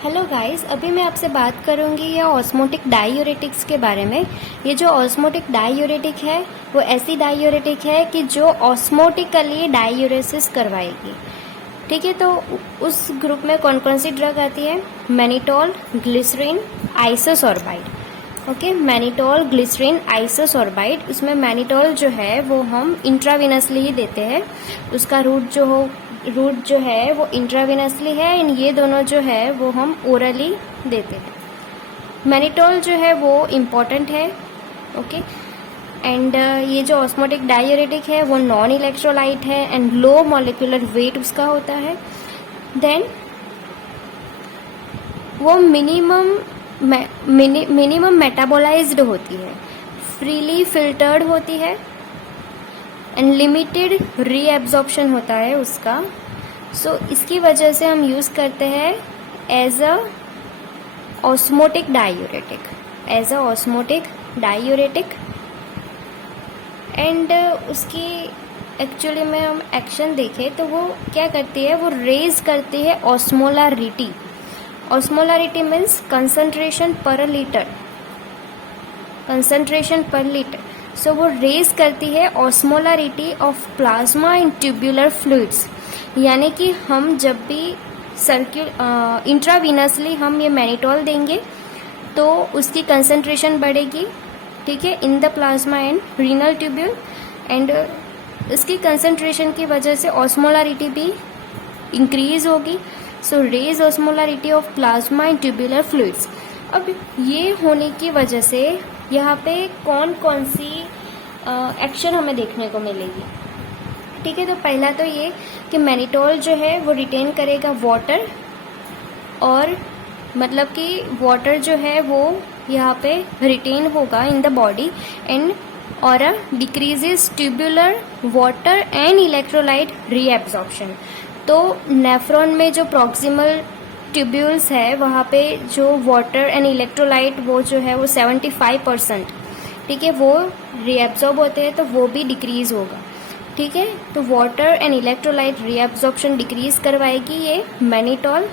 Hello guys, अभी मैं आपसे बात करूंगी ये ऑस्मोटिक डायूरेटिक्स के बारे में। ये जो ऑस्मोटिक डायूरेटिक है वो ऐसी डायूरेटिक है कि जो ऑस्मोटिकली डायूरेसिस करवाएगी। ठीक है, तो उस ग्रुप में कौन कौन सी ड्रग आती है? Mannitol, glycerine, isosorbide. Okay, mannitol, glycerine, isosorbide. उसमें मैनिटोल जो है वो हम इंट्राविनसली ही देते हैं। उसका रूट जो है वो इंट्राविनसली है, एंड ये दोनों जो है वो हम ओरली देते हैं। मैनिटोल जो है वो इम्पॉर्टेंट है। ओके, एंड ये जो ऑस्मोटिक डायूरेटिक है वो नॉन इलेक्ट्रोलाइट है एंड लो मॉलिक्यूलर वेट उसका होता है। देन वो मिनिमम मेटाबोलाइज्ड होती है, फ्रीली फिल्टर्ड होती है एंड लिमिटेड रीएब्जॉर्प्शन होता है उसका। सो इसकी वजह से हम यूज़ करते हैं as a osmotic diuretic. And उसकी एक्चुअली में हम एक्शन देखें तो वो क्या करती है, वो रेज करती है ऑस्मोलारिटी। ऑस्मोलारिटी मीन्स कंसंट्रेशन पर लीटर। सो वो रेज करती है osmolarity of plasma in tubular fluids. यानी कि हम जब भी इंट्रावीनसली हम ये मैनिटोल देंगे तो उसकी कंसंट्रेशन बढ़ेगी, ठीक है, in the plasma and renal tubule, and इसकी कंसंट्रेशन की वजह से ऑस्मोलारिटी भी इंक्रीज होगी। So raise osmolarity of plasma in tubular fluids. अब ये होने की वजह से यहाँ पे कौन कौन सी एक्शन हमें देखने को मिलेगी? ठीक है, तो पहला तो ये कि मैनिटोल जो है वो रिटेन करेगा वाटर, और मतलब कि वाटर जो है वो यहाँ पे रिटेन होगा इन द बॉडी एंड और decreases tubular water and electrolyte reabsorption. तो नेफ्रॉन में जो प्रॉक्सिमल ट्यूब्यूल्स है वहाँ पे जो वाटर एंड इलेक्ट्रोलाइट वो जो है वो 75%, ठीक है, वो रीएब्जॉर्ब होते हैं, तो वो भी डिक्रीज होगा। ठीक है, तो water and electrolyte reabsorption decrease करवाएगी ये मैनिटोल,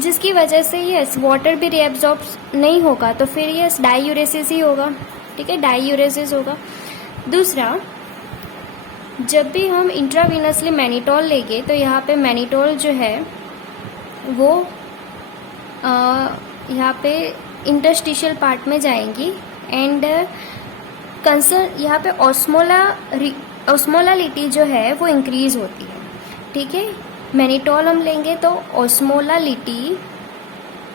जिसकी वजह से यस वाटर भी रीएब्जॉर्ब नहीं होगा तो फिर यस डायूरेसिस ही होगा। ठीक है, डायूरेसिस होगा। दूसरा, जब भी हम इंट्रावीनसली मैनिटोल लेंगे तो यहाँ पे मैनिटोल जो है वो यहाँ पे इंटरस्टिशियल पार्ट में जाएंगी एंड यहाँ पे ऑस्मोलालिटी जो है वो इंक्रीज होती है। ठीक है, मैनिटोल हम लेंगे तो ऑस्मोलालिटी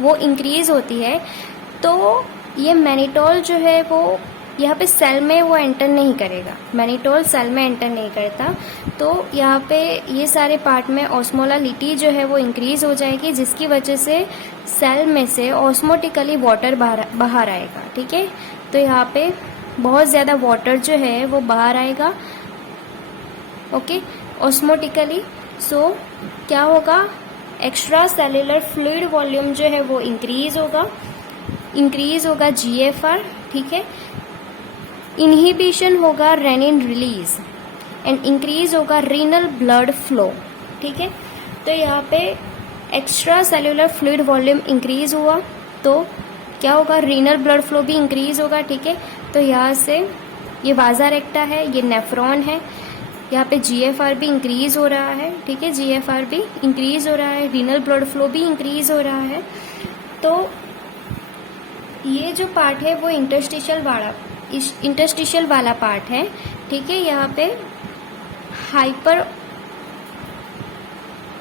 वो इंक्रीज होती है, तो ये मैनिटोल जो है वो यहाँ पे सेल में वो एंटर नहीं करेगा। मैनिटोल सेल में एंटर नहीं करता, तो यहाँ पे ये सारे पार्ट में ऑस्मोलालिटी जो है वो इंक्रीज हो जाएगी, जिसकी वजह से सेल में से ऑस्मोटिकली वाटर बाहर आएगा। ठीक है, तो यहाँ पे बहुत ज़्यादा वाटर जो है वो बाहर आएगा। Okay, osmotically. सो क्या होगा, एक्स्ट्रा सेलुलर फ्लूइड वॉल्यूम जो है वो इंक्रीज होगा GFR। ठीक है, इनहिबिशन होगा रेनिन रिलीज एंड इंक्रीज होगा रीनल ब्लड फ्लो। ठीक है, तो यहाँ पे extra cellular fluid volume increase हुआ तो क्या होगा, रीनल ब्लड फ्लो भी इंक्रीज होगा। ठीक है, तो यहाँ से ये वाजा रेक्टा है, ये नेफ्रॉन है, यहाँ पे GFR भी इंक्रीज हो रहा है। ठीक है, GFR भी इंक्रीज हो रहा है, रीनल ब्लड फ्लो भी इंक्रीज हो रहा है। तो ये जो पार्ट है वो इंटरस्टिशियल वाला पार्ट है। ठीक है, यहाँ पे हाइपर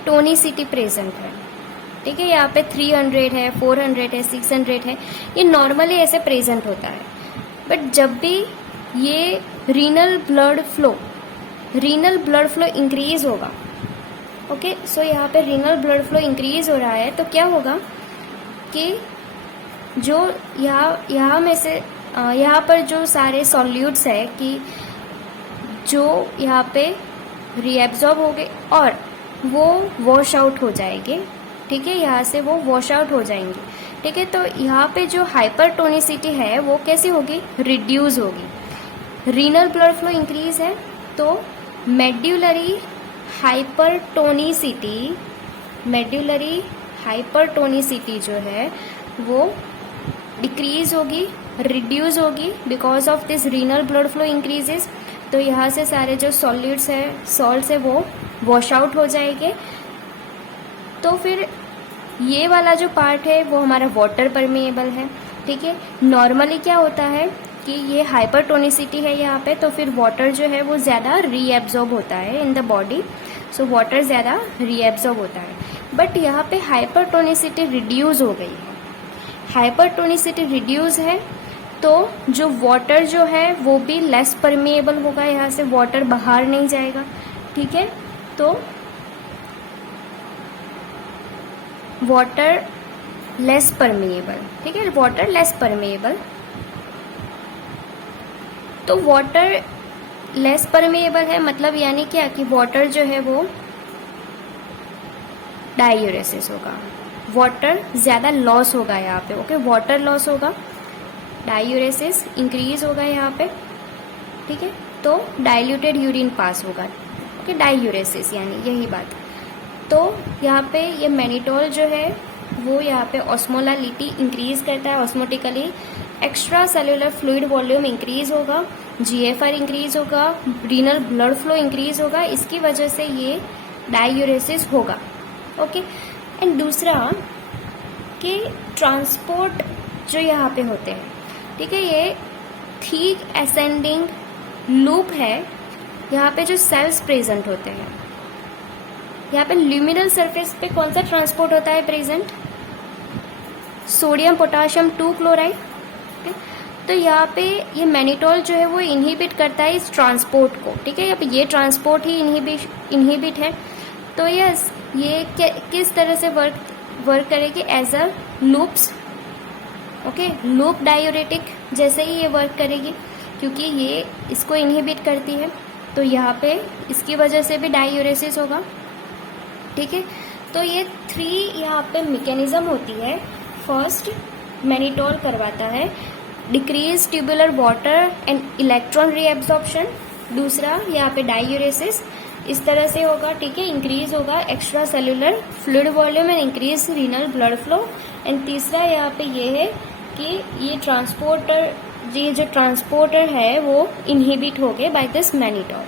टोनिसिटी प्रेजेंट है। ठीक है, यहाँ पे 300 है, 400 है, 600 है, ये नॉर्मली ऐसे प्रेजेंट होता है। बट जब भी ये रीनल ब्लड फ्लो इंक्रीज होगा, ओके, सो यहाँ पे रीनल ब्लड फ्लो इंक्रीज हो रहा है, तो क्या होगा कि जो यहाँ में से यहाँ पर जो सारे सॉल्यूट्स है कि जो यहाँ पे रीएब्जॉर्ब हो गए और वो वॉश आउट हो जाएंगे। ठीक है, यहाँ से वो वॉश आउट हो जाएंगे। ठीक है, तो यहाँ पे जो हाइपरटोनिसिटी है वो कैसी होगी, रिड्यूस होगी। रीनल ब्लड फ्लो इंक्रीज है तो मेड्यूलरी हाइपरटोनिसिटी हाइपरटोनिसिटी जो है वो डिक्रीज होगी, रिड्यूस होगी because of this renal blood flow increases. तो यहाँ से सारे जो सॉलिड्स है, सॉल्ट्स है, वो वॉश आउट हो जाएंगे। तो फिर ये वाला जो पार्ट है वो हमारा वाटर परमेएबल है, ठीक है। नॉर्मली क्या होता है कि ये हाइपरटोनिसिटी है यहाँ पे, तो फिर वाटर जो है वो ज़्यादा रीएब्जॉर्ब होता है in the body, so water ज़्यादा रीएब्जॉर्ब होता है। बट यहाँ पे हाइपरटोनिसिटी रिड्यूस हो गई है, हाइपरटोनिसिटी रिड्यूस है तो जो वाटर जो है वो भी लेस परमेएबल होगा, यहाँ से वाटर बाहर नहीं जाएगा, ठीक है। तो वाटर लेस परमेएबल, ठीक है, वाटर लेस परमेएबल। तो वाटर लेस परमेएबल है मतलब यानी क्या कि वाटर जो है वो डायूरेसिस होगा, वाटर ज़्यादा लॉस होगा यहाँ पे, ओके, वाटर लॉस होगा, डायूरेसिस इंक्रीज होगा यहाँ पे, ठीक है। तो डाइल्यूटेड यूरिन पास होगा, ओके, डायूरेसिस यानी यही बात। तो यहाँ पे ये मैनिटोल जो है वो यहाँ पे ऑस्मोलालिटी इंक्रीज करता है osmotically, extra cellular fluid volume increase होगा, जीएफआर इंक्रीज होगा, रीनल ब्लड फ्लो इंक्रीज होगा, इसकी वजह से ये डायूरेसिस होगा, ओके। एंड दूसरा कि ट्रांसपोर्ट जो यहाँ पे होते हैं, ठीक है, ये थिक असेंडिंग लूप है, यहाँ पे जो सेल्स प्रेजेंट होते हैं, यहाँ पे ल्यूमिनल सरफेस पे कौन सा ट्रांसपोर्ट होता है प्रेजेंट, सोडियम पोटाशियम 2 क्लोराइड। तो यहाँ पे ये मैनिटोल जो है वो इनहिबिट करता है इस ट्रांसपोर्ट को, ठीक है, यहाँ पे ये ट्रांसपोर्ट ही इनहिबिट है। तो यस, ये किस तरह से वर्क करेगी, as a loops, okay, loop diuretic जैसे ही ये वर्क करेगी, क्योंकि ये इसको इनहिबिट करती है। तो यहाँ पे इसकी वजह से भी डायूरेसिस होगा, ठीक है। तो ये 3 यहाँ पे मैकेनिज्म होती है। फर्स्ट, मैनिटोल करवाता है decrease tubular water and electron reabsorption. दूसरा, यहाँ पे डायूरेसिस इस तरह से होगा, ठीक है, इंक्रीज होगा extra cellular fluid volume and increase renal blood flow. And तीसरा यहाँ पे ये है कि ये जो ट्रांसपोर्टर है वो इनहिबिट हो गए बाय दिस मैनिटोल।